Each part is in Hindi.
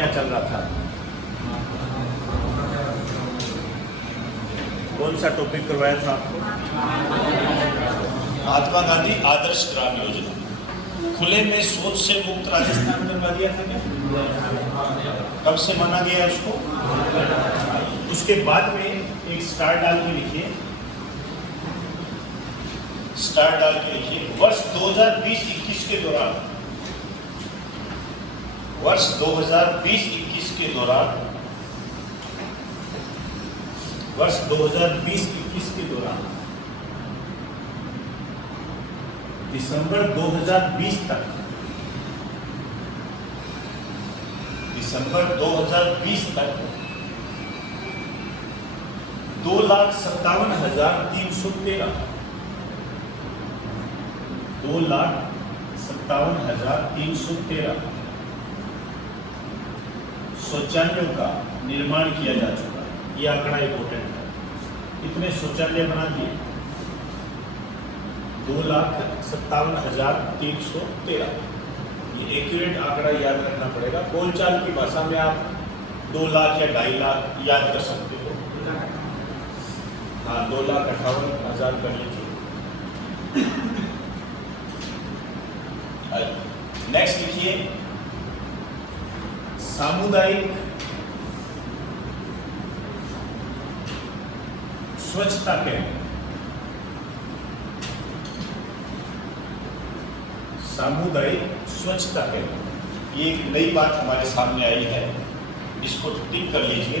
क्या चल रहा था? कौन सा टॉपिक करवाया था आपको? महात्मा गांधी आदर्श ग्राम योजना। खुले में शौच से मुक्त राजस्थान करवा दिया था क्या? कब से माना गया उसको? उसके बाद में एक स्टार डाल के लिखिए, स्टार डाल के लिखिए वर्ष 2020-21 के दौरान, वर्ष 2020-21 के दौरान, वर्ष 2020-21 के दौरान दिसंबर 2020 तक, दिसंबर 2020 तक 2,57,313, 2,57,313 शौचालयों का निर्माण किया जा चुका है। ये आंकड़ा इंपॉर्टेंट है। इतने शौचालय बना दिए, 2,57,313। ये एक्यूरेट आंकड़ा याद रखना पड़ेगा। बोलचाल की भाषा में आप 2 लाख या 2.5 लाख याद कर सकते हो। हाँ, 2,58,000 कर लीजिए। नेक्स्ट लिखिए सामुदायिक स्वच्छता केंद्र। सामुदायिक स्वच्छता केंद्र, ये एक नई बात हमारे सामने आई है, इसको टिक कर लीजिए।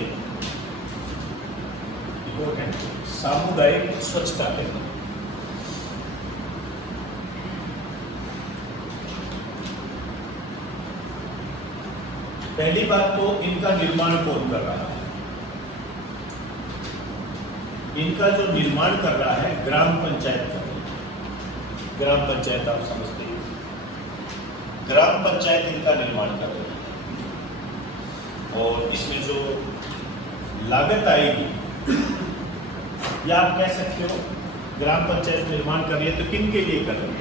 सामुदायिक स्वच्छता केंद्र। पहली बात तो इनका निर्माण कौन कर रहा है? इनका जो निर्माण कर रहा है ग्राम पंचायत कर रही है। ग्राम पंचायत आप समझते हैं, ग्राम पंचायत इनका निर्माण कर रही है। और इसमें जो लागत आएगी, या आप कह सकते हो ग्राम पंचायत निर्माण कर रही है तो किन के लिए कर रही है?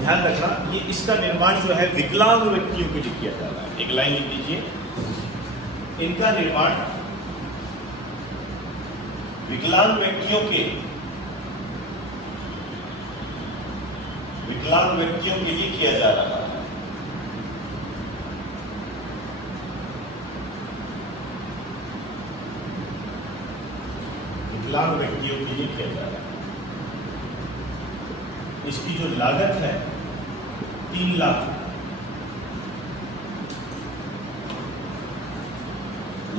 ध्यान रखना, ये इसका निर्माण जो है विकलांग व्यक्तियों के लिए किया जा रहा है। एक लाइन लिख लीजिए, इनका निर्माण विकलांग व्यक्तियों के, विकलांग व्यक्तियों के लिए किया जा रहा है। विकलांग व्यक्तियों के लिए किया जा रहा है। इसकी जो लागत है 3 लाख,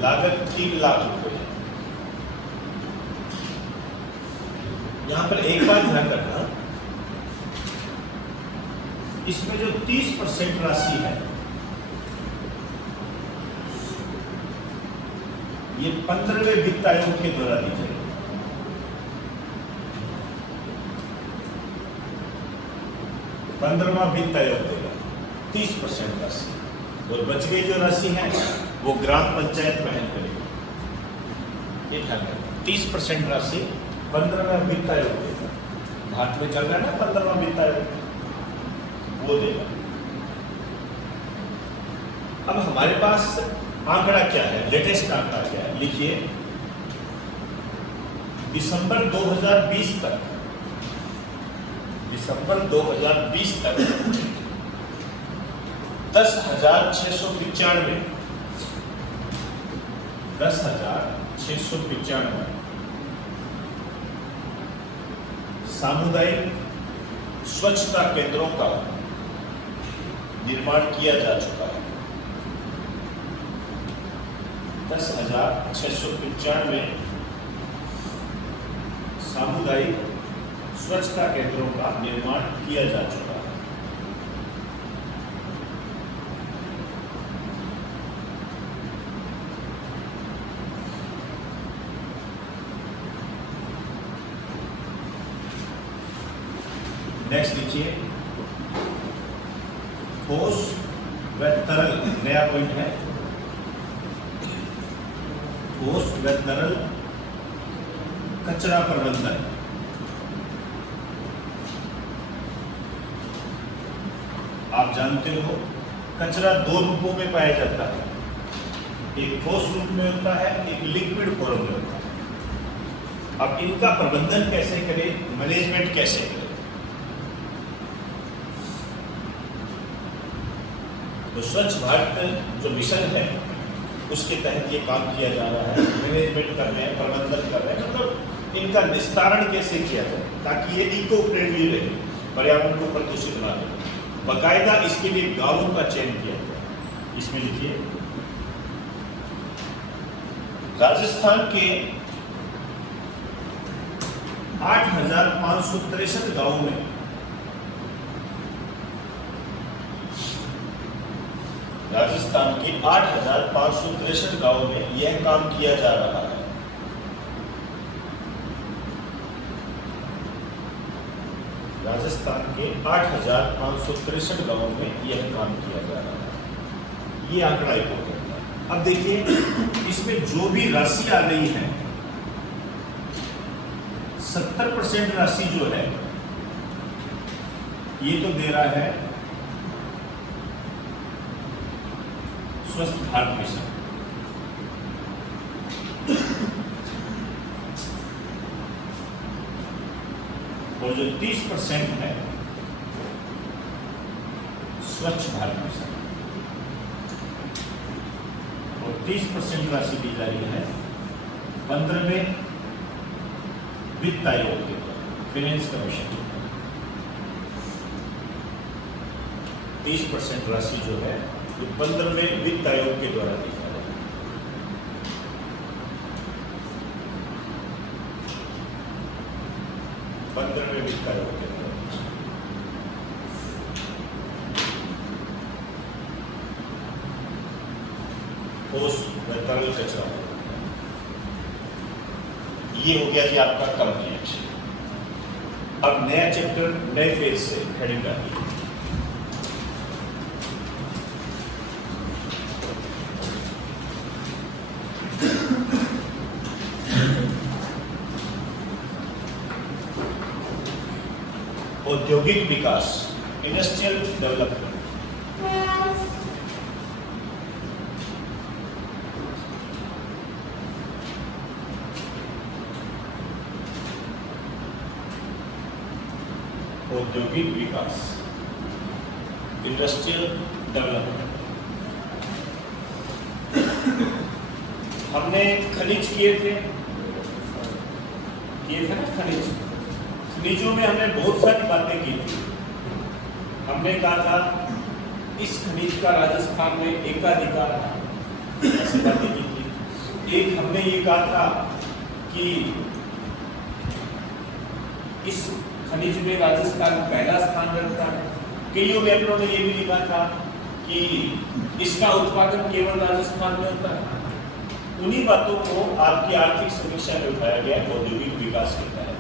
लागत 3 लाख रुपए है। यहां पर एक बात ध्यान रखना, इसमें जो 30% राशि है ये 15वें वित्त आयोग के द्वारा दी जाएगी। 15वां वित्त आयोग देगा 30% राशि, और बच गई जो राशि है वो ग्राम पंचायत वहन करेगी। ये ध्यान रखना, 30% राशि 15वां वित्त आयोग देगा। भारत में चल रहा है ना 15वां वित्त आयोग, वो देगा। अब हमारे पास आंकड़ा क्या है, लेटेस्ट आंकड़ा क्या है? लिखिए दिसंबर 2020 तक, दिसंबर 2020 तक 10,695, 10,695 सामुदायिक स्वच्छता केंद्रों का निर्माण किया जा चुका है। 10,695 सामुदायिक स्वच्छता केंद्रों का निर्माण किया जा चुका है। नेक्स्ट लिखिए ठोस व तरल, नया पॉइंट है, ठोस व तरल कचरा प्रबंधन। आप जानते हो कचरा 2 रूपों में पाया जाता है, एक ठोस रूप में होता है, एक लिक्विड फॉर्म में होता है। अब इनका प्रबंधन कैसे करें, मैनेजमेंट कैसे करें? तो स्वच्छ भारत जो मिशन है उसके तहत ये काम किया जा रहा है। मैनेजमेंट कर रहे हैं, प्रबंधन कर रहे हैं, मतलब इनका निस्तारण कैसे किया जाए ताकि ये इको फ्रेंडली रहे, पर्यावरण को प्रदूषित ना रहे। बाकायदा इसके लिए गांवों का चयन किया गया। इसमें लिखिए, राजस्थान के 8,563 गांवों में राजस्थान के 8,563 गांवों में यह काम किया जा रहा है। राजस्थान के 8,563 गांवों में यह काम किया जा रहा है। ये आंकड़ा इम्पोर्टेंट है। अब देखिए इसमें जो भी राशि आ रही है, 70% राशि जो है ये तो दे रहा है स्वच्छ भारत मिशन, और जो 30% है स्वच्छ भारत मिशन, और 30% राशि दी जा रही है 15वें वित्त आयोग के द्वारा, फाइनेंस कमीशन। 30% राशि जो है ये 15वें वित्त आयोग के द्वारा दी जा रही है। पंद्रहवें वित्त आयोग के द्वारा। ठोस व तरल कचरा, ये हो गया जी आपका कंपनी एक्शन। अब नया चैप्टर नए फेज से हेडिंग आती है। औद्योगिक विकास, इंडस्ट्रियल डेवलपमेंट। औद्योगिक विकास, इंडस्ट्रियल डेवलपमेंट। हमने खनिज किए थे ना, खनिजों में हमने बहुत सारी बातें की थी। हमने कहा था इस खनिज का राजस्थान में एकाधिकार है, ऐसी बातें की थी। एक हमने ये कहा था कि इस खनिज में राजस्थान पहला स्थान रखता है। कईयों मैपरों ने ये भी लिखा था कि इसका उत्पादन केवल राजस्थान में होता है। उन्हीं बातों को आपकी आर्थिक समीक्षा में उठाया गया औद्योगिक विकास के तहत।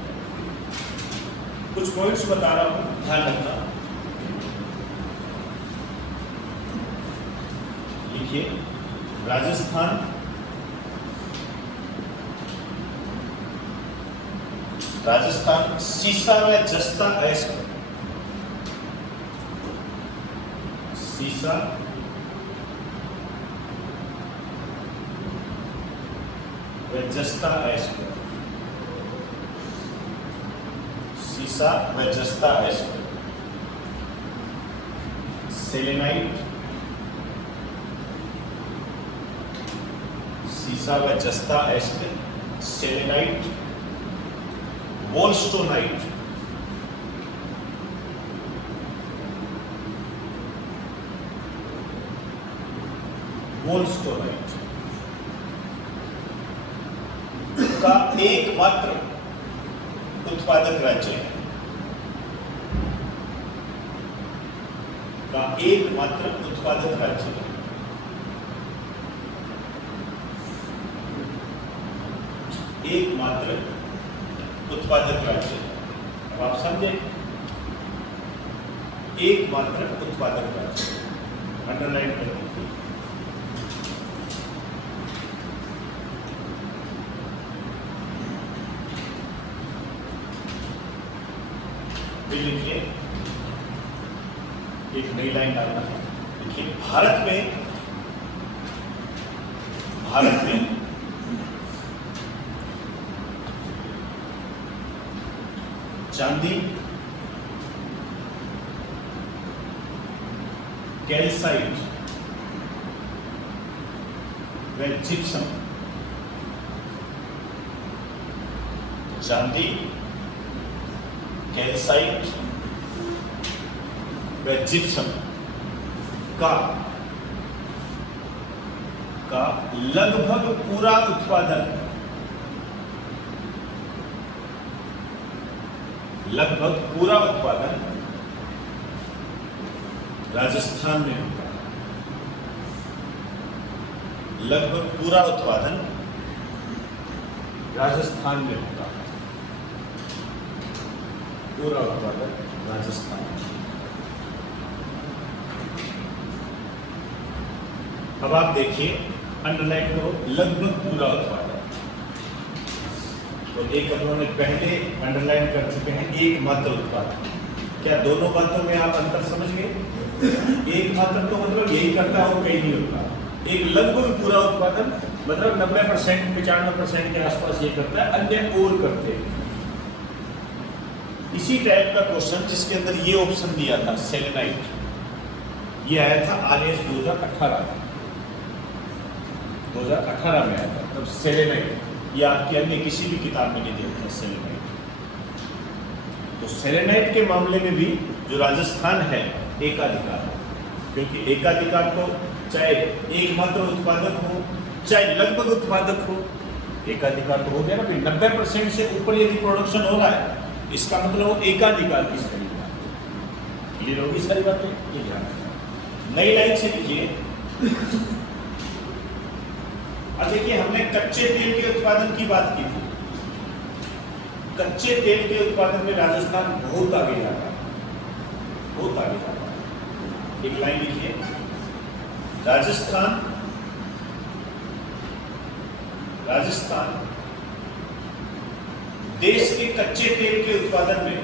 कुछ पॉइंट्स बता रहा हूं, ध्यान रखना। लिखिए, राजस्थान सीसा व जस्ता अयस्क, सीसा व जस्ता अयस्क, सीसा व जस्ता अयस्क, सेलेनाइट, सीसा व जस्ता अयस्क, सेलेनाइट, वोल्स्टोनाइट, वोल्स्टोनाइट का एकमात्र उत्पादक राज्य है, का एकमात्र उत्पादक राज्य है। एकमात्र उत्पादक राज्य। अब आप समझे, एकमात्र उत्पादक राज्य, अंडरलाइन कर दीजिए। फिर लिखिए, एक नई लाइन डालना है। देखिए, भारत में भारत में चांदी, कैल्साइट व जिप्सम, चांदी, कैल्साइट व जिप्सम का लगभग पूरा उत्पादन, राजस्थान में होता है। लगभग पूरा उत्पादन राजस्थान में होता है। पूरा उत्पादन राजस्थान में। अब आप देखिए, अंडरलाइन करो, लगभग पूरा उत्पादन। तो एक उन्होंने पहले अंडरलाइन कर चुके हैं, एकमात्र उत्पादन। क्या दोनों बातों में आप अंतर समझ गए? एकमात्र तो मतलब यही करता है और कहीं नहीं होता। एक लगभग पूरा उत्पादन मतलब 90% 95% के आसपास ये करता है, अन्य और करते हैं। इसी टाइप का क्वेश्चन जिसके अंदर ये ऑप्शन दिया था सेलेनाइट, ये आया था RS 2018 में आया था। तब सेलेनाइट ये आपके अन्य किसी भी किताब में नहीं दिया था सेलेनाइट। तो सेलेनाइट के मामले में भी जो राजस्थान है एकाधिकार है, क्योंकि एकाधिकार तो चाहे एकमात्र उत्पादक हो चाहे लगभग उत्पादक हो, एकाधिकार तो हो गया ना भाई। 90% से ऊपर यदि प्रोडक्शन हो रहा है, इसका मतलब वो एकाधिकार की सारी बात। क्लियर होगी सारी बातें? ये ध्यान रखना। नई लाइन से लीजिए। अब देखिए, हमने कच्चे तेल के उत्पादन की बात की थी। कच्चे तेल के उत्पादन में राजस्थान बहुत आगे जा रहा है, बहुत आगे जा रहा है। एक लाइन लिखिए, राजस्थान देश के कच्चे तेल के उत्पादन में,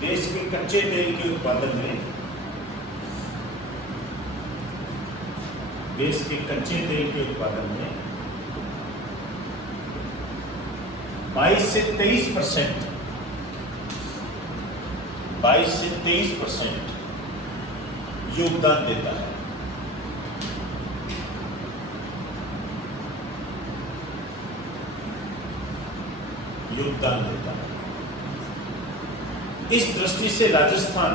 देश के कच्चे तेल के उत्पादन में, देश के कच्चे तेल के उत्पादन में 22 से 23% 22 से 23% योगदान देता है। योगदान देता है। इस दृष्टि से राजस्थान,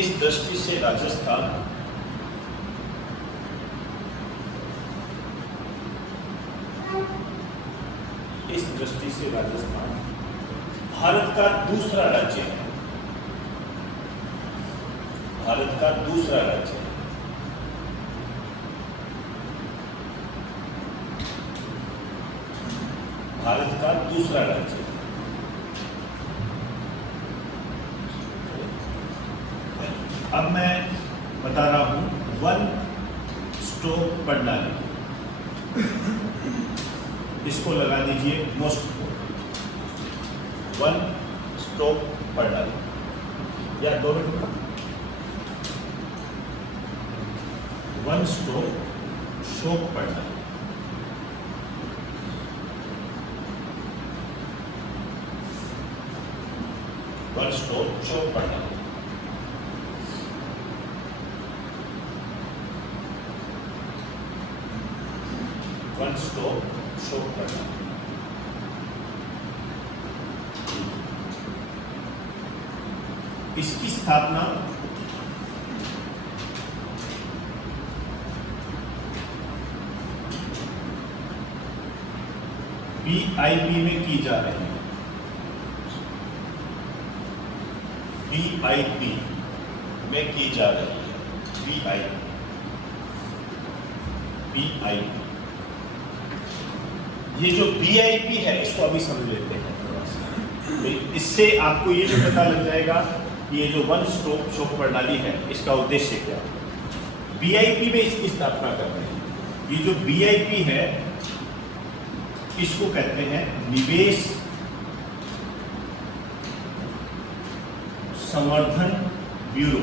इस दृष्टि से राजस्थान भारत का दूसरा राज्य है। भारत का दूसरा राज्य है। भारत का दूसरा राज्य है। अब मैं बता रहा हूं वन स्टॉप प्रणाली, इसको लगा दीजिए मोस्ट वन स्टॉप प्रणाली, या 2 मिनट, वन स्टॉप शॉप प्रणाली। वन स्टॉप शॉप प्रणाली वन स्टॉप शॉप प्रणाली। इसकी स्थापना BIP में की जा रही है। BIP में की जा रही है। BIP ये जो BIP है इसको अभी समझ लेते हैं थोड़ा सा। इससे आपको ये भी पता लग जाएगा कि ये जो वन स्टॉप शॉप प्रणाली है इसका उद्देश्य क्या है। BIP में इसकी स्थापना कर रहे हैं। ये जो BIP है इसको कहते हैं निवेश संवर्धन ब्यूरो।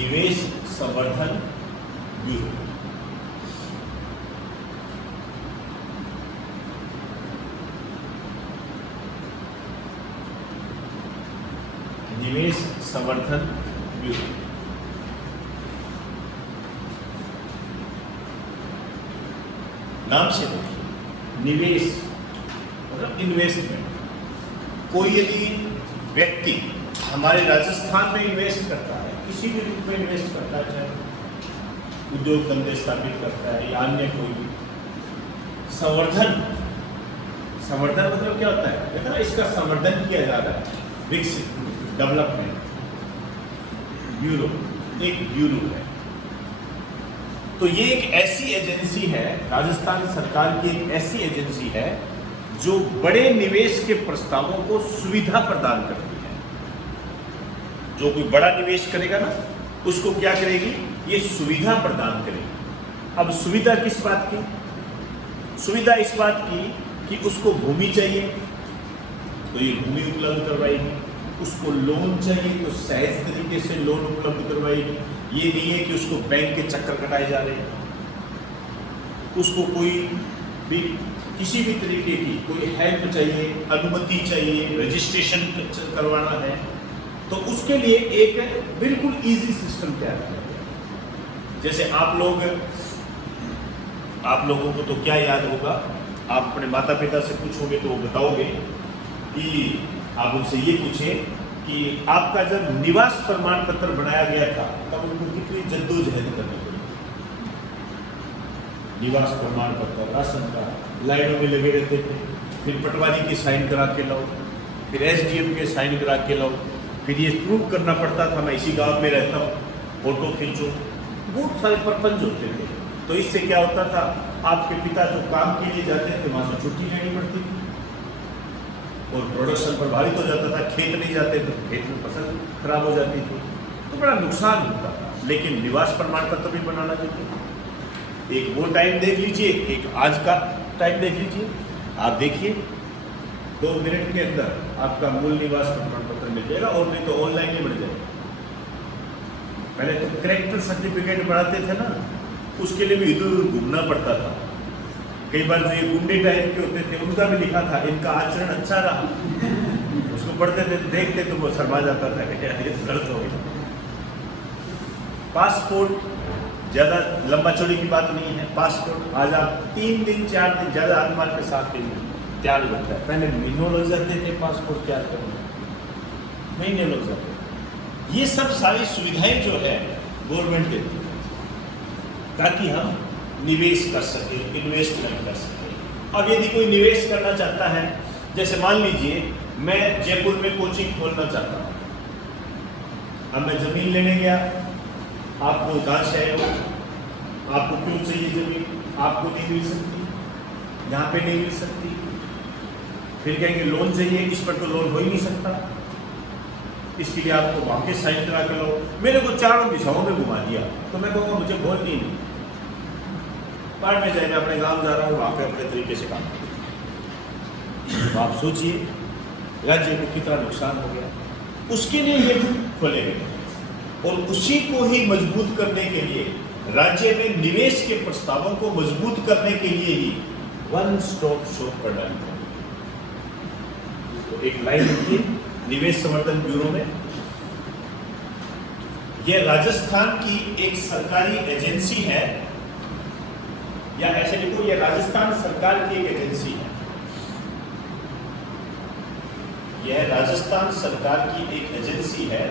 निवेश संवर्धन ब्यूरो। निवेश संवर्धन ब्यूरो। नाम से देखिए, निवेश मतलब इन्वेस्टमेंट। कोई यदि व्यक्ति हमारे राजस्थान में इन्वेस्ट करता है, किसी भी रूप में इन्वेस्ट करता है, चाहे उद्योग धंधे स्थापित करता है या अन्य कोई भी। संवर्धन, संवर्धन मतलब क्या होता है? देखा ना, इसका संवर्धन किया जा रहा है, विकसित, डेवलपमेंट। ब्यूरो एक ब्यूरो है। तो ये एक ऐसी एजेंसी है, राजस्थान सरकार की एक ऐसी एजेंसी है जो बड़े निवेश के प्रस्तावों को सुविधा प्रदान करती है। जो कोई बड़ा निवेश करेगा ना, उसको क्या करेगी? ये सुविधा प्रदान करेगी। अब सुविधा किस बात की? सुविधा इस बात की कि उसको भूमि चाहिए तो ये भूमि उपलब्ध करवाएगी, उसको लोन चाहिए तो सहज तरीके से लोन उपलब्ध करवाएगी। ये नहीं है कि उसको बैंक के चक्कर कटाए जा रहे हैं। उसको कोई भी किसी भी तरीके की कोई हेल्प चाहिए, अनुमति चाहिए, रजिस्ट्रेशन करवाना है, तो उसके लिए एक बिल्कुल इजी सिस्टम तैयार किया गया। जैसे आप लोगों को तो क्या याद होगा, आप अपने माता पिता से पूछोगे तो वो बताओगे कि आप उनसे ये पूछें कि आपका जब निवास प्रमाण पत्र बनाया गया था तब उनको कितनी जद्दोजहद करनी पड़ी। निवास प्रमाण पत्र, राशन का, लाइनों में लगे रहते थे, फिर पटवारी की साइन करा के लाओ, फिर एसडीएम के साइन करा के लाओ, फिर ये प्रूव करना पड़ता था मैं इसी गांव में रहता हूँ, फोटो खींचो, बहुत सारे प्रपंच होते थे। तो इससे क्या होता था, आपके पिता जो काम के लिए जाते थे वहां से छुट्टी लेनी पड़ती थी और प्रोडक्शन प्रभावित हो जाता था। खेत नहीं जाते तो खेत में फसल खराब हो जाती थी, तो बड़ा नुकसान होता था। लेकिन निवास प्रमाण पत्र भी बनाना चाहिए। एक वो टाइम देख लीजिए, एक आज का टाइम देख लीजिए। आप देखिए 2 मिनट के अंदर आपका मूल निवास प्रमाण पत्र मिल जाएगा, और नहीं तो ऑनलाइन ही मिल जाएगा। पहले तो कैरेक्टर सर्टिफिकेट बनाते थे ना, उसके लिए भी इधर उधर घूमना पड़ता था। कई बार जो ये गुंडे टाइप के होते थे उनका भी लिखा था इनका आचरण अच्छा रहा, उसको पढ़ते थे, देखते तो वो शर्मा जाता था कि यार ये गलत हो गया। पासपोर्ट ज़्यादा लंबा चौड़ी की बात नहीं है। पासपोर्ट आज आप 3 दिन 4 दिन ज़्यादा अनुमान के साथ तैयार होता है। पहले महीनों लग जाते थे पासपोर्ट तैयार करने, महीने लग जाते। ये सब सारी सुविधाएं जो है गवर्नमेंट देती है ताकि हम निवेश कर सके, इन्वेस्टमेंट कर सके। अब यदि कोई निवेश करना चाहता है, जैसे मान लीजिए मैं जयपुर में कोचिंग खोलना चाहता हूँ, अब मैं ज़मीन लेने गया, आपको कहाँ से आए हो, आपको क्यों चाहिए ज़मीन, आपको नहीं मिल सकती, यहाँ पे नहीं मिल सकती। फिर कहेंगे लोन चाहिए, इस पर तो लोन हो ही नहीं सकता, इसके लिए आपको वहाँ के साइन करा के लो। मेरे को चारों दिशाओं में घुमा दिया तो मैं कहूँगा मुझे बोलनी नहीं, बाद में जाए मैं अपने गांव जा रहा हूँ, वहाँ पे अपने तरीके से काम करूँ। तो आप सोचिए राज्य को कितना नुकसान हो गया। उसके लिए ये खोले गए और उसी को ही मजबूत करने के लिए, राज्य में निवेश के प्रस्तावों को मजबूत करने के लिए ही वन स्टॉप शॉप प्रदान किया। तो एक लाइन लिखिए, निवेश संवर्धन ब्यूरो में यह राजस्थान की एक सरकारी एजेंसी है, या ऐसे लिखो यह राजस्थान सरकार की एक एजेंसी है। यह राजस्थान सरकार की एक एजेंसी है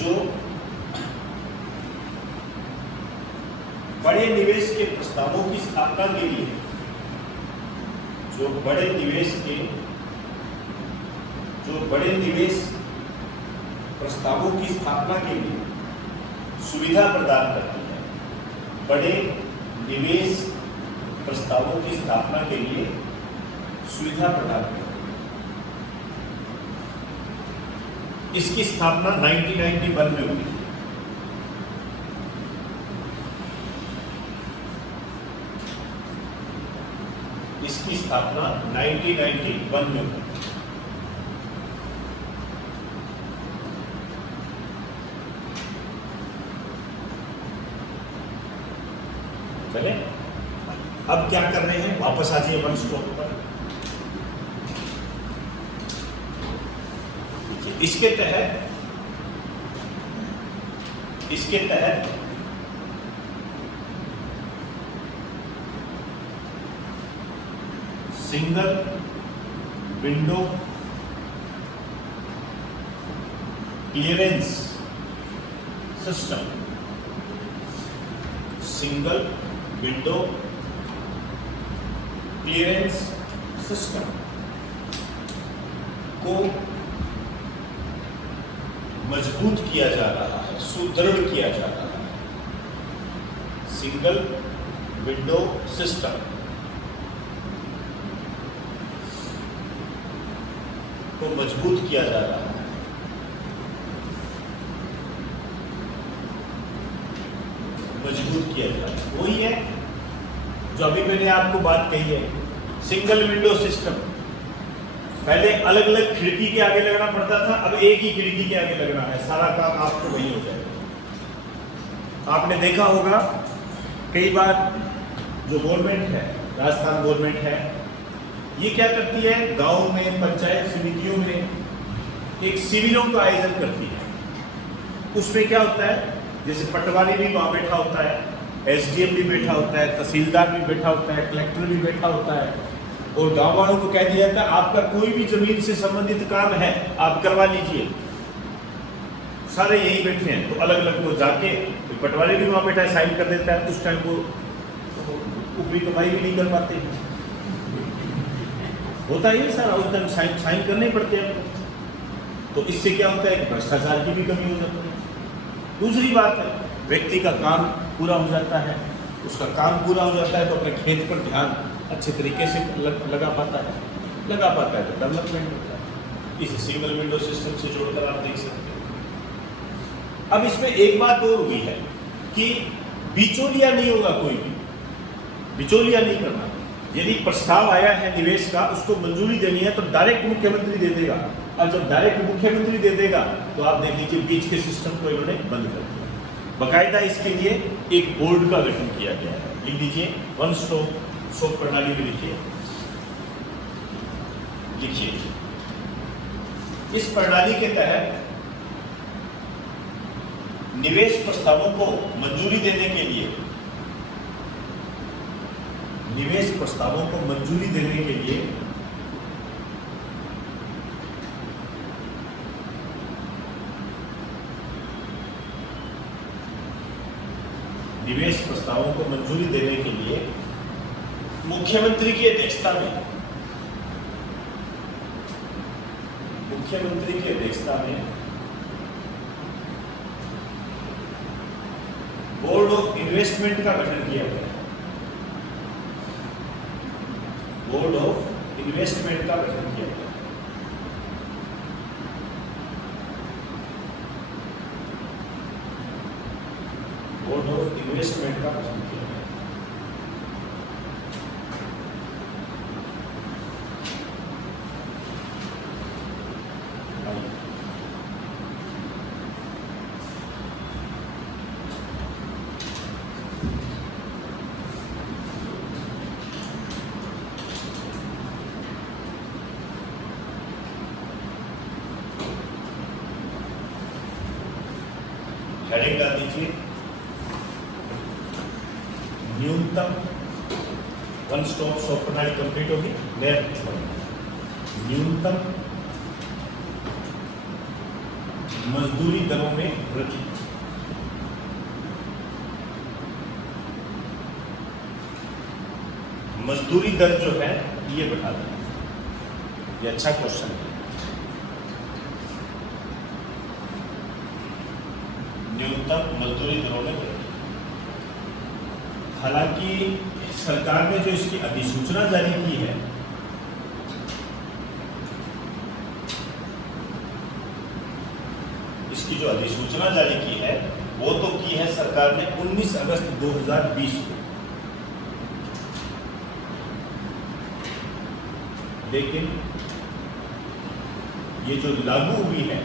जो बड़े निवेश के प्रस्तावों की स्थापना के लिए, जो बड़े निवेश प्रस्तावों की स्थापना के लिए सुविधा प्रदान करती है। बड़े निवेश प्रस्तावों की स्थापना के लिए सुविधा प्रदान करती है। इसकी स्थापना 1991 में हुई। इसकी स्थापना 1991 में हुई। पहले। अब क्या कर रहे हैं, वापस आ जाइए वन स्टॉप पर। इसके तहत single window clearance system, single window clearance system को मजबूत किया जा रहा है, सुदृढ़ किया जा रहा है। सिंगल विंडो सिस्टम को मजबूत किया जा रहा है। मजबूत किया जा रहा है, वही है जो अभी मैंने आपको बात कही है। सिंगल विंडो सिस्टम, पहले अलग अलग खिड़की के आगे लगना पड़ता था, अब एक ही खिड़की के आगे लगना है, सारा काम आपको वही हो जाएगा। आपने देखा होगा कई बार जो गवर्नमेंट है, राजस्थान गवर्नमेंट है, ये क्या करती है, गांव में पंचायत समितियों में एक शिविरों का आयोजन करती है। उसमें क्या होता है, जैसे पटवारी भी वहां बैठा होता है, एसडीएम भी बैठा होता है, तहसीलदार भी बैठा होता है, कलेक्टर भी बैठा होता है, और गांव वालों को कह दिया जाता है आपका कोई भी जमीन से संबंधित काम है आप करवा लीजिए। सारे यही बैठे हैं, तो अलग अलग वो जाके, पटवारी भी वहां बैठा है, साइन कर देता है। उस टाइम वो ऊपरी कमाई भी नहीं कर पाते, होता है सर, उस टाइम साइन करने पड़ते हैं। तो इससे क्या होता है कि भ्रष्टाचार की भी कमी हो जाती है। दूसरी बात है, व्यक्ति का काम पूरा हो जाता है, उसका काम पूरा हो जाता है तो अपने खेत पर ध्यान अच्छे तरीके से लगा पाता है तो डेवलपमेंट होता है। इसे सिंगल विंडो सिस्टम से जोड़कर आप देख सकते हैं। अब इसमें एक बात और हुई है कि बिचौलिया नहीं होगा, कोई भी बिचौलिया नहीं करना। यदि प्रस्ताव आया है निवेश का, उसको मंजूरी देनी है तो डायरेक्ट मुख्यमंत्री दे देगा, और जब डायरेक्ट मुख्यमंत्री दे देगा तो आप देख लीजिए बीच के सिस्टम को इन्होंने बंद कर दिया। बाकायदा इसके लिए एक बोर्ड का गठन किया गया है, लिख लीजिए, वन स्टॉप प्रणाली में लिखिए। इस प्रणाली के तहत निवेश प्रस्तावों को मंजूरी देने के लिए, निवेश प्रस्तावों को मंजूरी देने के लिए मुख्यमंत्री की अध्यक्षता में बोर्ड ऑफ इन्वेस्टमेंट का गठन किया गया। बोर्ड ऑफ इन्वेस्टमेंट का गठन किया गया। बोर्ड ऑफ इन्वेस्टमेंट का गठन किया गया। हेडिंग डाल दीजिए, न्यूनतम वन स्टॉप शॉप प्रणाली कंप्लीट होगी। न्यूनतम मजदूरी दरों में वृद्धि। मजदूरी दर जो है ये बढ़ा दें, ये अच्छा क्वेश्चन है। न्यूनतम मजदूरी दरों में वृद्धि। हालांकि सरकार ने जो इसकी अधिसूचना जारी की है, इसकी जो अधिसूचना जारी की है वो तो की है सरकार ने 19 अगस्त 2020 को, लेकिन ये जो लागू हुई है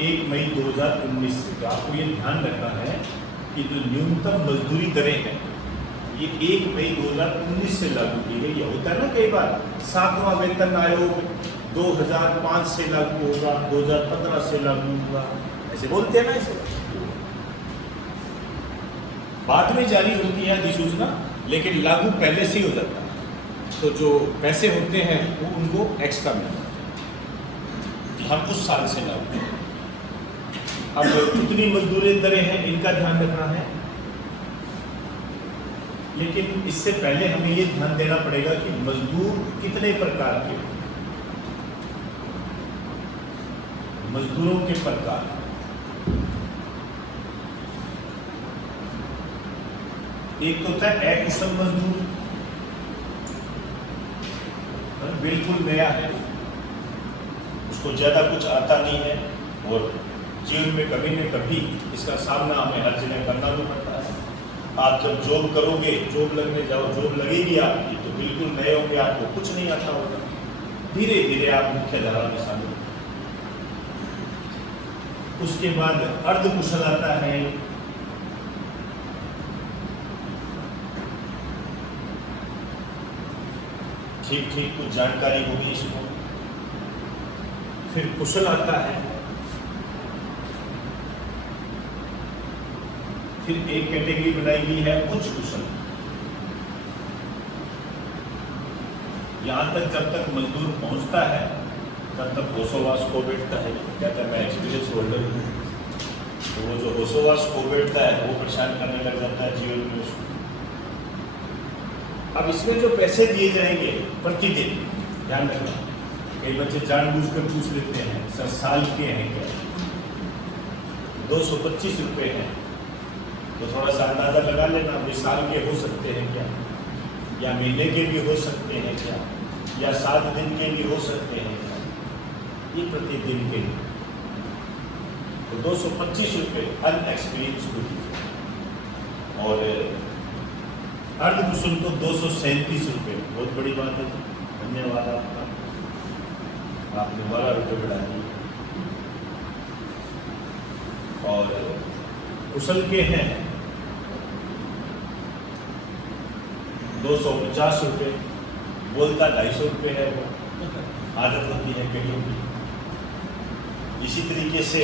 1 मई 2019 से। तो आपको ये ध्यान रखना है कि जो न्यूनतम मजदूरी दरें हैं ये 1 मई 2019 से लागू की गई है। होता है ना कई बार 7वां वेतन आयोग 2005 से लागू होगा, 2015 से लागू होगा, ऐसे बोलते हैं ना। ऐसे बाद में जारी होती है अधिसूचना, लेकिन लागू पहले से ही हो जाता है। तो जो पैसे होते हैं वो उनको एक्स्ट्रा मिलता है। हम उस साल से लागू हैं। अब कितनी मजदूरी दरें हैं इनका ध्यान रखना है, लेकिन इससे पहले हमें ये ध्यान देना पड़ेगा कि मजदूर कितने प्रकार के, मजदूरों के प्रकार। एक तो होता है अकुशल मजदूर, बिल्कुल नया है, उसको ज्यादा कुछ आता नहीं है और जीवन में कभी न कभी इसका सामना हमें हर जगह करना भी पड़ता है। आप जब जॉब करोगे, जॉब लगने जाओ, जॉब लगेगी आपकी, तो बिल्कुल नए होंगे, आपको कुछ नहीं आता होगा। धीरे धीरे आप मुख्य धारा में शामिल। उसके बाद अर्धकुशल आता है, ठीक ठीक कुछ जानकारी होगी इसको। फिर कुशल आता है, फिर एक कैटेगरी बनाई गई है उच्च कुशल। यहां तक जब तक मजदूर पहुंचता है तब तक होशोवास खो बैठता है, कहता है मैं एक्सपीरियंस होल्डर हूँ। तो वो जो होशोवास खो बैठता है वो परेशान करने लग जाता है जीवन में उसको। अब इसमें जो पैसे दिए जाएंगे प्रतिदिन, ध्यान रखना, कई बच्चे जानबूझकर पूछ लेते हैं सर साल के हैं क्या? 225 रुपये हैं, तो थोड़ा सा अंदाजा लगा लेना, अभी साल के हो सकते हैं क्या, या महीने के भी हो सकते हैं क्या, या 7 दिन के भी हो सकते हैं क्या, ये प्रतिदिन के। तो 225 रुपये अनएक्सपीरियंस को दीजिए और अर्धकुशल को 237 रुपये। बहुत बड़ी बात है, धन्यवाद आपका, आपने 12 रुपये बढ़ा दिए। और कुशल के हैं 250 रुपये, बोलता 250 रुपये है, वो आदत होती है कहीं की। इसी तरीके से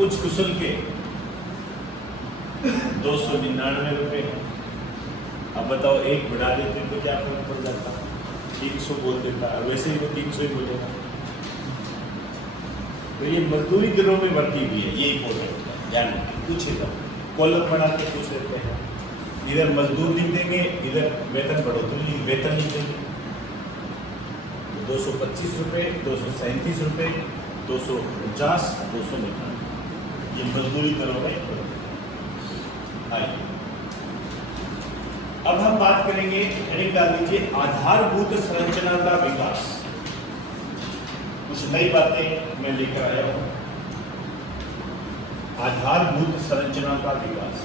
उच्च कुशल के 299 रुपये है। अब बताओ एक बढ़ा देते तो क्या फर्क पड़ जाता, 300 बोल देता, वैसे ही वो 300 ही बोलेगा। तो ये मजदूरी दिनों में बढ़ती हुई है, ये इंपॉर्टेंट है, ध्यान रखिए। पूछेगा कॉलम बना के पूछ लेते हैं, इधर मजदूर लिख देंगे, इधर वेतन बढ़ोतरी वेतन लिख देंगे। 225 रुपये, 237 रुपये, 249, 299, ये मजदूरी दरों में। आइए अब हम बात करेंगे, हेडिंग डाल दीजिए आधारभूत संरचना का विकास। कुछ नई बातें मैं लेकर आया हूं। आधारभूत संरचना का विकास।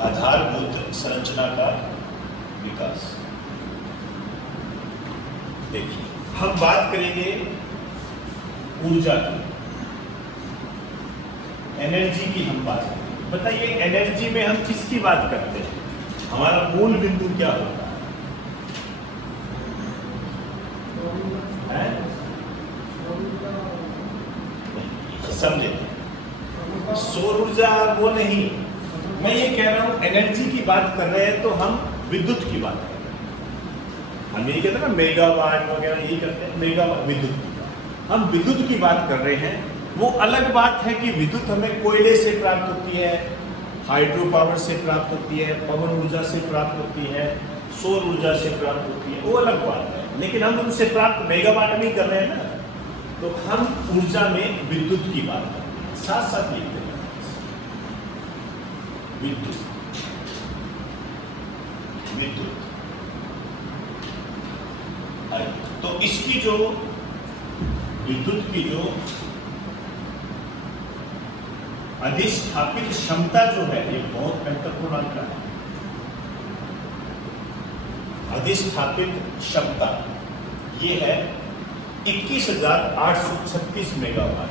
आधारभूत संरचना का विकास। देखिए हम बात करेंगे ऊर्जा की, एनर्जी की हम बात करेंगे। बताइए एनर्जी में हम किसकी बात करते हैं, हमारा मूल बिंदु क्या होता है? समझे? सौर ऊर्जा वो नहीं, मैं ये कह रहा हूं एनर्जी की बात कर रहे हैं तो हम विद्युत की बात कर रहे हैं। हम ये कहते हैं ना मेगावाट वगैरह, यही करते हैं मेगावाट, विद्युत। हम विद्युत की बात कर रहे हैं। वो अलग बात है कि विद्युत हमें कोयले से प्राप्त होती है, हाइड्रो पावर से प्राप्त होती है, पवन ऊर्जा से प्राप्त होती है, सौर ऊर्जा से प्राप्त होती है, वो अलग बात है। लेकिन हम उनसे प्राप्त मेगावाट नहीं कर रहे हैं ना, तो हम ऊर्जा में विद्युत की बात करते हैं। साथ साथ लिखते हैं विद्युत, विद्युत। तो इसकी जो विद्युत की जो अधिष्ठापित क्षमता जो है, ये बहुत महत्वपूर्ण आंकड़ा है। अधिष्ठापित क्षमता ये है 21,836 मेगावाट।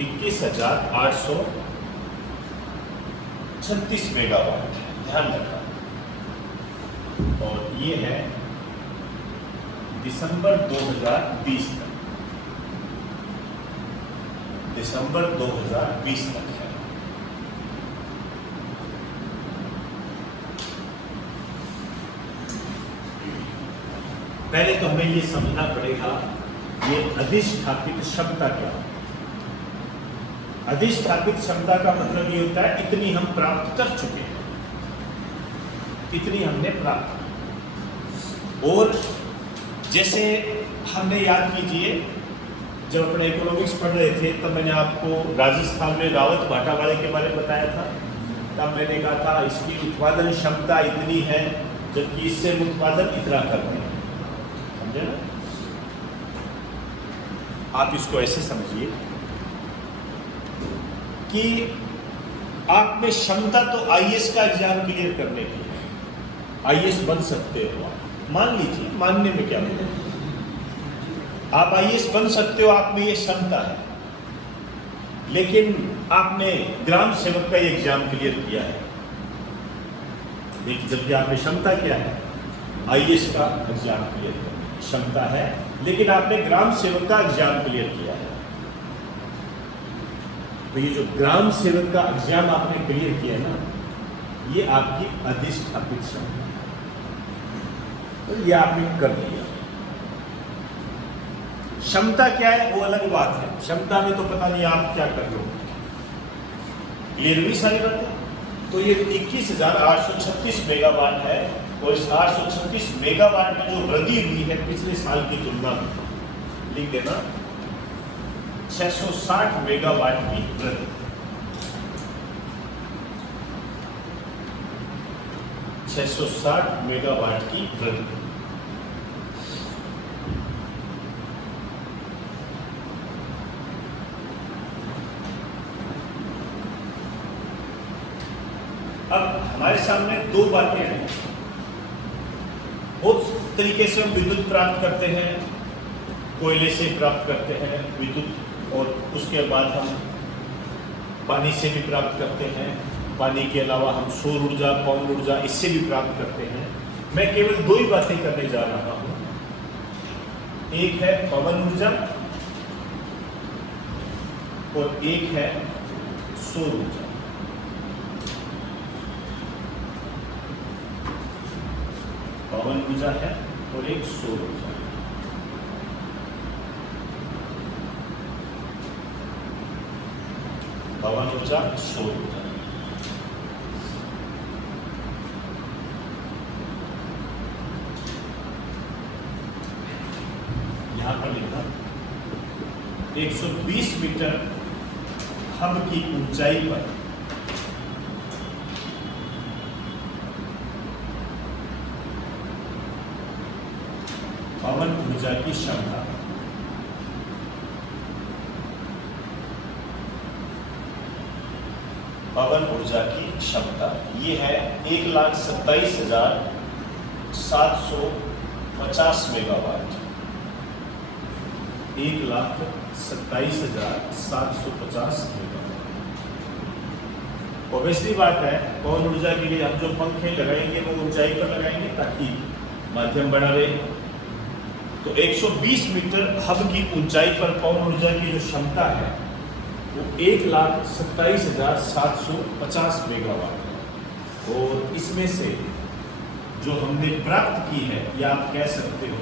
21,836 मेगावाट, ध्यान रखना। और ये है दिसंबर 2020 तक, दिसंबर 2020 तक है। पहले तो हमें ये समझना पड़ेगा ये अधिष्ठापित क्षमता क्या है। अधिष्ठापित क्षमता का मतलब ये होता है इतनी हम प्राप्त कर चुके हैं, इतनी हमने प्राप्त की। और जैसे हमने याद कीजिए जब अपने इकोनॉमिक्स पढ़ रहे थे तब मैंने आपको राजस्थान में रावत भाटा वाले के बारे में बताया था। तब मैंने कहा था इसकी उत्पादन क्षमता इतनी है जबकि इससे उत्पादन इतना कर रहे हैं, समझे ना। आप इसको ऐसे समझिए कि आप में क्षमता तो आईएएस का एग्जाम क्लियर करने की है, आईएएस बन सकते हो, मान लीजिए, मानने में क्या बोले, आप आईएएस बन सकते हो, आप में ये क्षमता है। लेकिन आपने ग्राम सेवक का ये एग्जाम क्लियर किया है, जबकि आप में क्षमता क्या है, आईएएस का एग्जाम क्लियर करने की क्षमता है, लेकिन आपने ग्राम सेवक का एग्जाम क्लियर किया है। तो ये जो ग्राम सेवक का एग्जाम आपने क्लियर किया है ना, ये आपकी अधिष्ठापित क्षमता है, तो ये आपने कर लिया। क्षमता क्या है वो अलग बात है, क्षमता में तो पता नहीं आप क्या कर रहे हो, क्लियर हुई सारी बातें। तो ये 21,836 मेगावाट है और इस 836 मेगावाट में जो वृद्धि हुई है पिछले साल की तुलना में, लिख देना 660 मेगावाट की वृद्धि। 660 मेगावाट की वृद्धि। अब हमारे सामने दो बातें हैं। बहुत तरीके से हम विद्युत प्राप्त करते हैं, कोयले से प्राप्त करते हैं विद्युत, और उसके बाद हम पानी से भी प्राप्त करते हैं। पानी के अलावा हम सौर ऊर्जा, पवन ऊर्जा, इससे भी प्राप्त करते हैं। मैं केवल दो ही बातें करने जा रहा हूं, एक है पवन ऊर्जा और एक है सौर ऊर्जा। पवन ऊर्जा है और एक सौर ऊर्जा। पवन ऊर्जा, सौर ऊर्जा। यहां पर लिखना 120 मीटर हब की ऊंचाई पर पवन ऊर्जा की क्षमता। पवन ऊर्जा की क्षमता ये है 1,27,750 मेगावाट। 1,27,750 मेगावाट। ऑब्वियसली बात है पवन ऊर्जा के लिए हम जो पंखे लगाएंगे वो ऊंचाई पर लगाएंगे ताकि माध्यम बना रहे। तो 120 मीटर हब की ऊंचाई पर पवन ऊर्जा की जो क्षमता है वो 1,27,750 मेगावाट है। और इसमें से जो हमने प्राप्त की है या आप कह सकते हो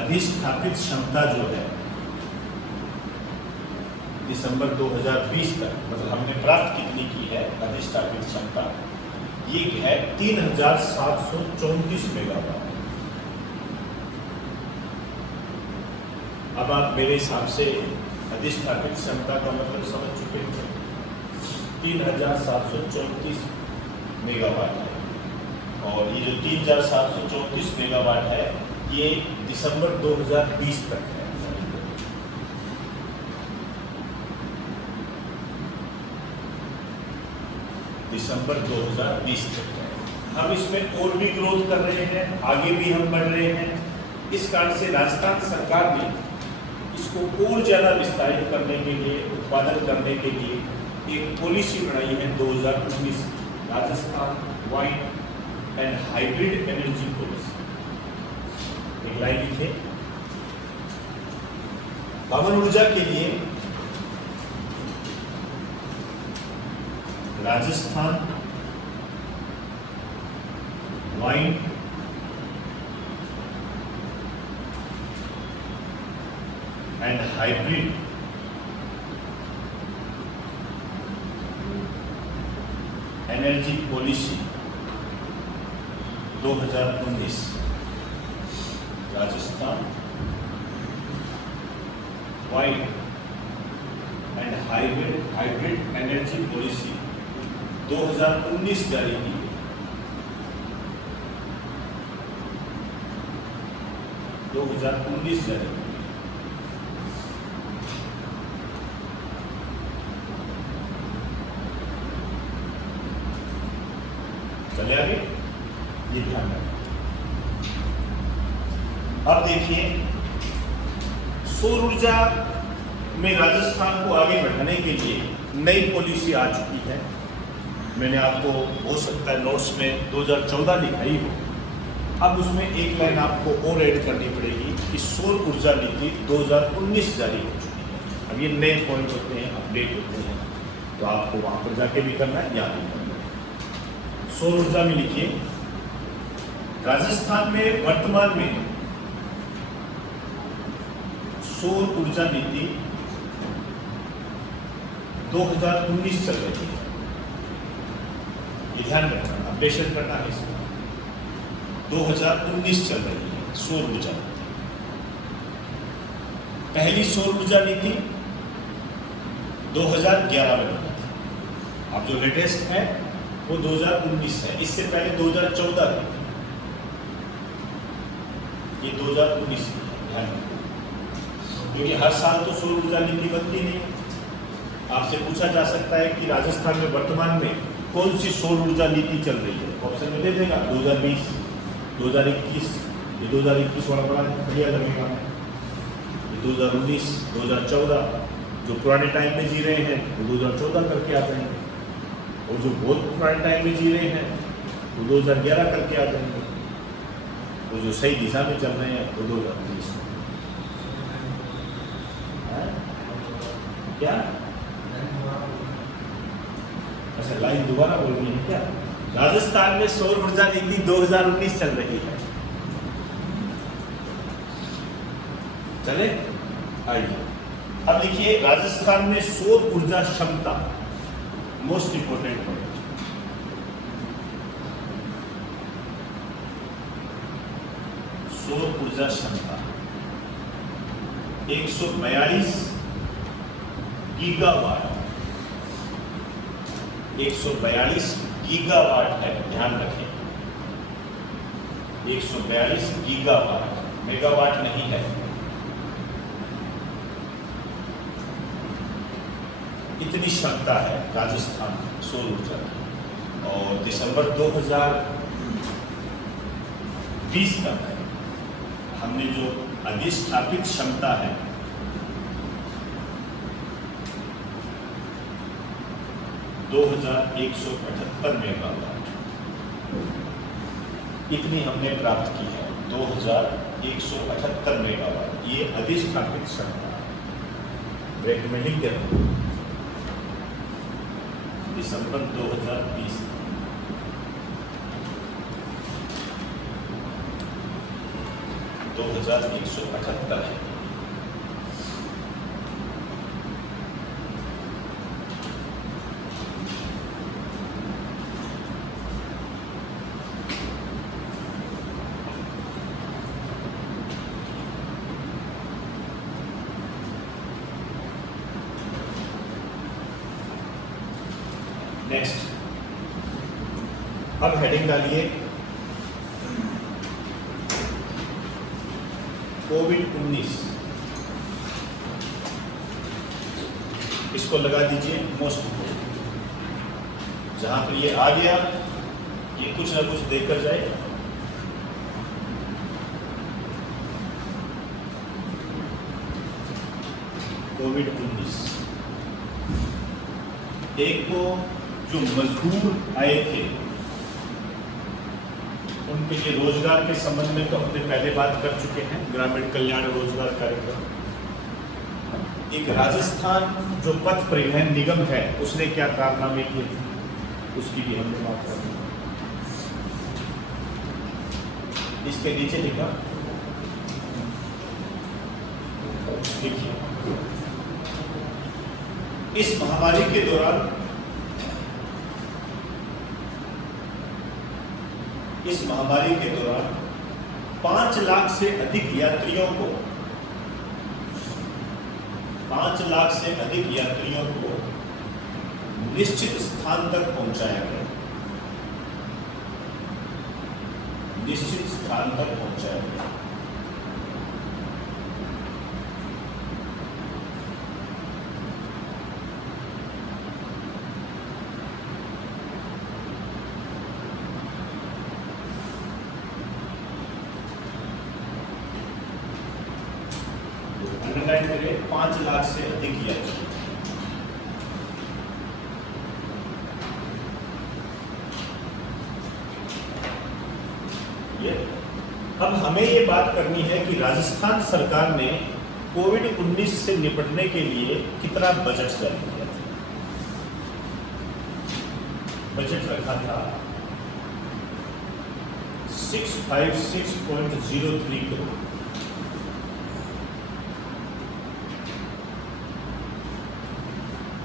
अधिष्ठापित क्षमता जो है दिसंबर 2020 तक, मतलब हमने प्राप्त कितनी की है अधिष्ठापित क्षमता, ये है 3,734 मेगावाट। अब आप मेरे हिसाब से अधिष्ठापित क्षमता का मतलब समझ चुके हैं, 3,734 मेगावाट है। और ये जो 3,734 मेगावाट है ये दिसंबर 2020 तक है। दिसंबर 2020 तक है। हम इसमें और भी ग्रोथ कर रहे हैं, आगे भी हम बढ़ रहे हैं। इस कारण से राजस्थान सरकार ने इसको और ज़्यादा विस्तारित करने के लिए, उत्पादन करने के लिए एक पॉलिसी बनाई है 2019, Rajasthan wine and hybrid energy policy. एक लाइन लिखे, पवन ऊर्जा के लिए Rajasthan wine and hybrid energy policy 2019, Rajasthan wine and hybrid energy policy 2019 जारी की। चले आगे, ये ध्यान रखें। अब देखिए, सौर ऊर्जा में राजस्थान को आगे बढ़ाने के लिए नई पॉलिसी आ चुकी है। मैंने आपको हो सकता है नोट्स में 2014 दिखाई हो, अब उसमें एक लाइन आपको और ऐड करनी पड़ेगी कि सौर ऊर्जा नीति 2019 जारी हो चुकी है। अब ये नए पॉइंट होते हैं, अपडेट होते हैं, तो आपको वहाँ पर जाके भी करना है, यहाँ भी करना है। सौर ऊर्जा में लिखिए, राजस्थान में वर्तमान में सौर ऊर्जा नीति 2019 चल रही है। ये ध्यान रखना, अपडेशन करना है इसमें। 2019 चल रही है सौर ऊर्जा नीति। पहली सौर ऊर्जा नीति 2011 में बनी थी। अब जो लेटेस्ट है वो 2019 है। इससे पहले 2014 की, ये 2019 की है, ध्यान रखना। क्योंकि हर साल तो सौर ऊर्जा नीति बनती नहीं है। आपसे पूछा जा सकता है कि राजस्थान में वर्तमान में कौन सी सौर ऊर्जा नीति चल रही है, ऑप्शन में दे देगा 2020, 2021, ये 2021 वाला बड़ा बढ़िया लगेगा, ये 2019, 2014, जो पुराने टाइम में जी रहे हैं वो 2014 करके आ जाएंगे, और जो बहुत पुराने टाइम में जी रहे हैं वो 2011 करके आ जाएंगे, वो जो सही दिशा में चल रहे हैं वो 2019। क्या अच्छा, लाइन दोबारा बोल रही है क्या? राजस्थान में सौर ऊर्जा नीति 2019 चल रही है। चले आइए, अब देखिए, राजस्थान में सौर ऊर्जा क्षमता, मोस्ट इंपोर्टेंट पॉइंट। सौर ऊर्जा क्षमता 142 गीगावाट, 142 गीगावाट है, ध्यान रखें। 142 गीगावाट, मेगावाट नहीं है। इतनी क्षमता है राजस्थान सौर ऊर्जा की, और दिसंबर 2020 तक हमने जो अधिष्ठापित क्षमता है 2178 मेगावाट, इतनी हमने प्राप्त की है। 2178 मेगावाट, ये अधिष्ठापित क्षमता है। ब्रेक में लिख देना, दिसंबर 2020 2178 है। नेक्स्ट, अब हेडिंग डालिए कोविड-19, इसको लगा दीजिए मोस्ट इम्पोर्टेंट। जहां पर ये आ गया, ये कुछ ना कुछ देकर जाएगा। कोविड-19 एक को जो मजदूर आए थे उनके लिए रोजगार के संबंध में तो हमने पहले बात कर चुके हैं, ग्रामीण कल्याण रोजगार कार्यक्रम। एक राजस्थान जो पथ परिवहन निगम है उसने क्या कारनामे किए थे उसकी भी हमने बात कर दी। इसके नीचे लिखा, देखिए इस महामारी के दौरान इस महामारी के दौरान 5 लाख से अधिक यात्रियों को 5 लाख से अधिक यात्रियों को निश्चित स्थान तक पहुंचाया गया, निश्चित स्थान तक पहुंचाया गया। अंडरलाइन करें, 5 लाख से अधिक यात्री। अब हमें ये बात करनी है कि राजस्थान सरकार ने कोविड-19 से निपटने के लिए कितना बजट जारी किया था। बजट रखा था 656.03 करोड़।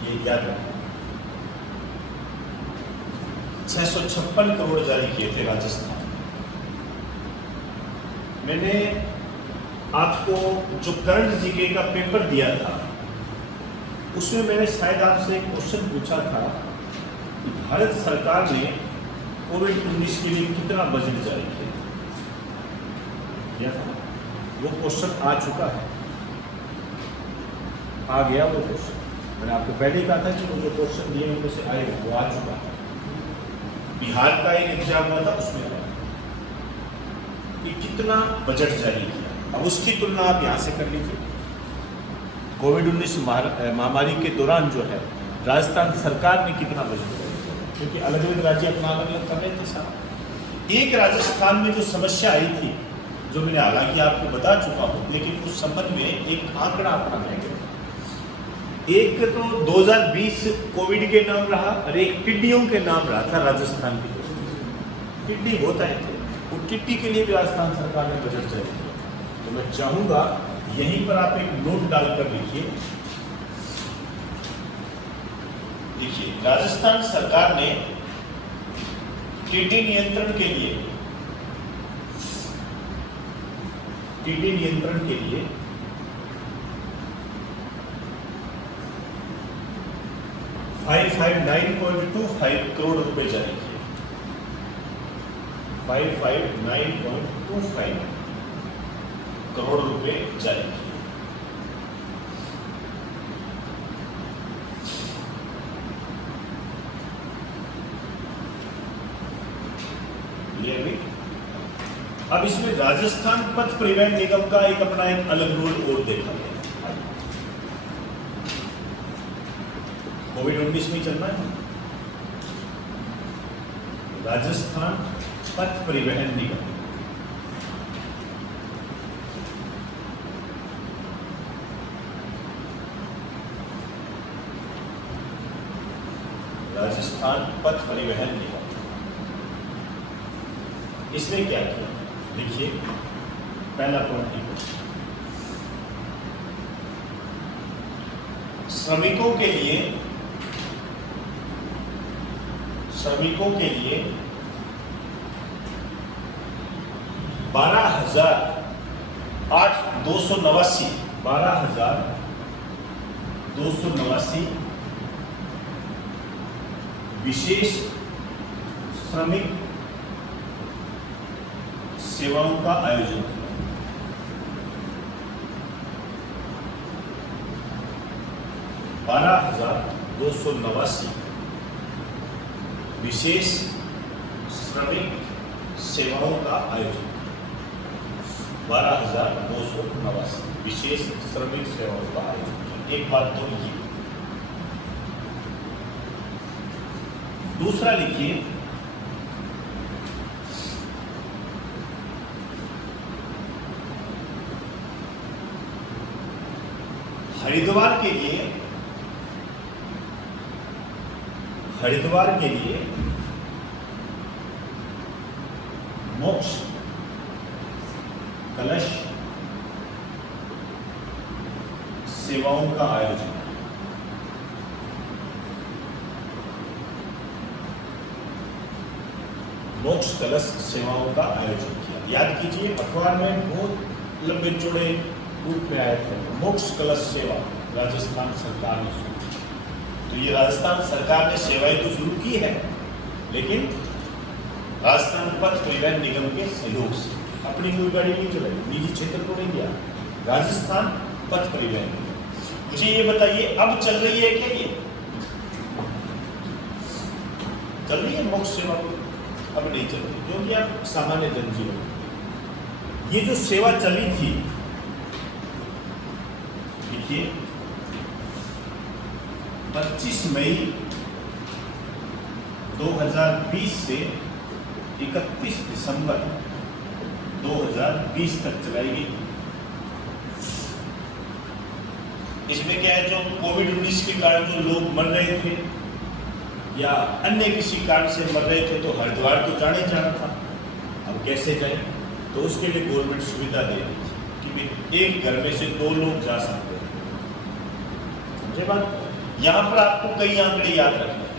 ये याद रखना, 656 करोड़ जारी किए थे राजस्थान। मैंने आपको जो करंट जीके का पेपर दिया था उसमें मैंने शायद आपसे एक क्वेश्चन पूछा था कि भारत सरकार ने कोविड-19 के लिए कितना बजट जारी किया था। वो क्वेश्चन आ चुका है, आ गया वो क्वेश्चन। मैंने आपको पहले ही कहा था कि वो जो क्वेश्चन दिए उनमें से आएगा, वो आ चुका है। बिहार का एक एग्जाम हुआ था उसमें कि कितना बजट जारी किया। अब उसकी तुलना आप यहाँ से कर लीजिए। कोविड-19 महामारी के दौरान जो है राजस्थान सरकार ने कितना बजट जारी किया, क्योंकि अलग अलग राज्य अपना अलग अलग कर रहे थे साहब। एक राजस्थान में जो समस्या आई थी, जो मैंने हालांकि आपको बता चुका हूँ, लेकिन उस संबंध में एक आंकड़ा आपका रहेगा। एक तो 2020 कोविड के नाम रहा और एक टिड्डियों के नाम रहा था राजस्थान की। टिड्डी बहुत आए थे, वो टिड्डी के लिए भी राजस्थान सरकार ने बजट जारी किया। तो मैं चाहूंगा यहीं पर आप एक नोट डालकर लिखिए। देखिए, राजस्थान सरकार ने टिड्डी नियंत्रण के लिए 559.25 करोड़ रुपए जारी किए। 559.25 करोड़ रुपए जारी किए। अब इसमें राजस्थान पथ परिवहन निगम का एक अपना एक अलग रोल और देखा गया। कोविड-19 में चलना है। राजस्थान पथ परिवहन निगम राजस्थान पथ परिवहन निगम इसने क्या किया, देखिए पहला पॉइंट लिखो। श्रमिकों के लिए 12,289 विशेष श्रमिक सेवाओं का आयोजन किया। 12,289 विशेष श्रमिक सेवाओं का आयोजन 12,289 विशेष श्रमिक सेवाओं का आयोजन। एक बात तो ये। दूसरा लिखिए, हरिद्वार के लिए मोक्ष कलश सेवाओं का आयोजन। मोक्ष कलश सेवाओं का आयोजन किया। याद कीजिए, अखबार में बहुत लंबे चौड़े रूप में आए थे। मोक्ष कलश सेवा राजस्थान सरकार ने शुरू की। तो ये राजस्थान सरकार ने सेवाएं तो शुरू की है, लेकिन राजस्थान पथ परिवहन निगम के सहयोग से। अपनी कोई गाड़ी नहीं चलाई, निजी क्षेत्र को नहीं दिया, राजस्थान पथ परिवहन निगम। मुझे ये बताइए, अब चल रही है क्या? ये चल रही है मोक्ष सेवा? अब नहीं चल रही, क्योंकि अब सामान्य जनजीवन। ये जो सेवा चली थी, देखिए 25 मई 2020 से 31 दिसंबर 2020 तक चलाई गई। इसमें क्या है, जो कोविड-19 के कारण जो लोग मर रहे थे या अन्य किसी कारण से मर रहे थे, तो हरिद्वार तो जाने जाना था। अब कैसे जाए? तो उसके लिए गवर्नमेंट सुविधा दे रही थी कि एक घर में से 2 लोग जा सकते हैं। समझे बात? यहाँ पर आपको कई आंकड़े याद रखने हैं।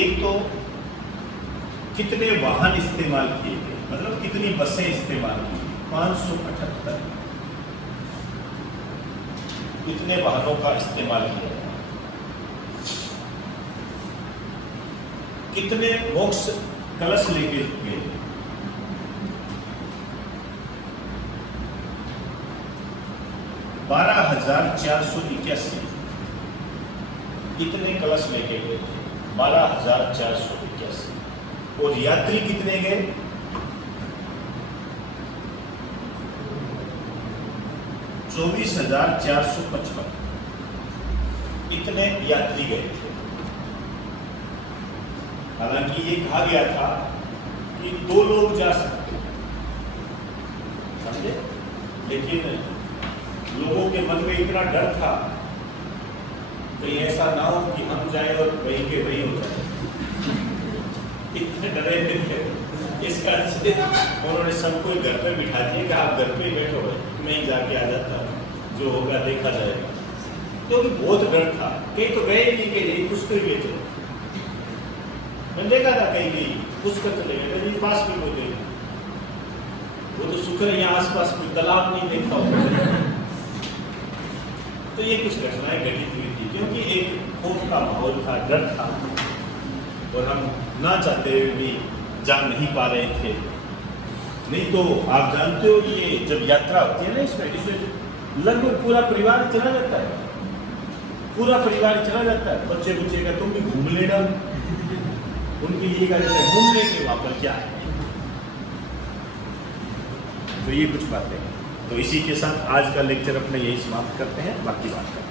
एक तो कितने वाहन इस्तेमाल किए गए, मतलब कितनी बसें इस्तेमाल की, 578 कितने वाहनों का इस्तेमाल किया, कितने मोक्ष कलश लेके गए, 12,481 कितने कलश लेके गए थे, 12,481। और यात्री कितने गए? 24,455 इतने यात्री गए थे। हालांकि ये कहा गया था कि 2 लोग जा सकते, समझे? लेकिन लोगों के मन में इतना डर था, कहीं ऐसा ना हो कि हम जाएं और वहीं के वहीं हो जाए। इतने डरे थे, इस कारण से उन्होंने सबको घर पे बिठा दिया कि आप घर पे ही बैठो, मैं ही जाके आ जाता हूँ, जो होगा देखा जाएगा। क्योंकि बहुत डर था। कहीं तो गए नहीं, कहीं पुष्कर गए थे। मैंने देखा था कहीं पुष्कर चले गए, पास में हो गए। वो तो शुक्र यहाँ आसपास कोई तालाब नहीं देखा होगा। तो ये कुछ घटनाएं घटित हुई थी, क्योंकि एक खौफ का माहौल था, डर था, और हम ना चाहते हुए भी जा नहीं पा रहे थे। नहीं तो आप जानते हो, ये जब यात्रा होती है ना, इसमें लगभग पूरा परिवार चला जाता है, पूरा परिवार चला जाता है। बच्चे बच्चे का तुम भी घूम लेना, उनके लिए घूम लेंगे वहां पर क्या है। तो ये कुछ बातें हैं। तो इसी के साथ आज का लेक्चर अपने यही समाप्त करते हैं, बाकी बात करते हैं।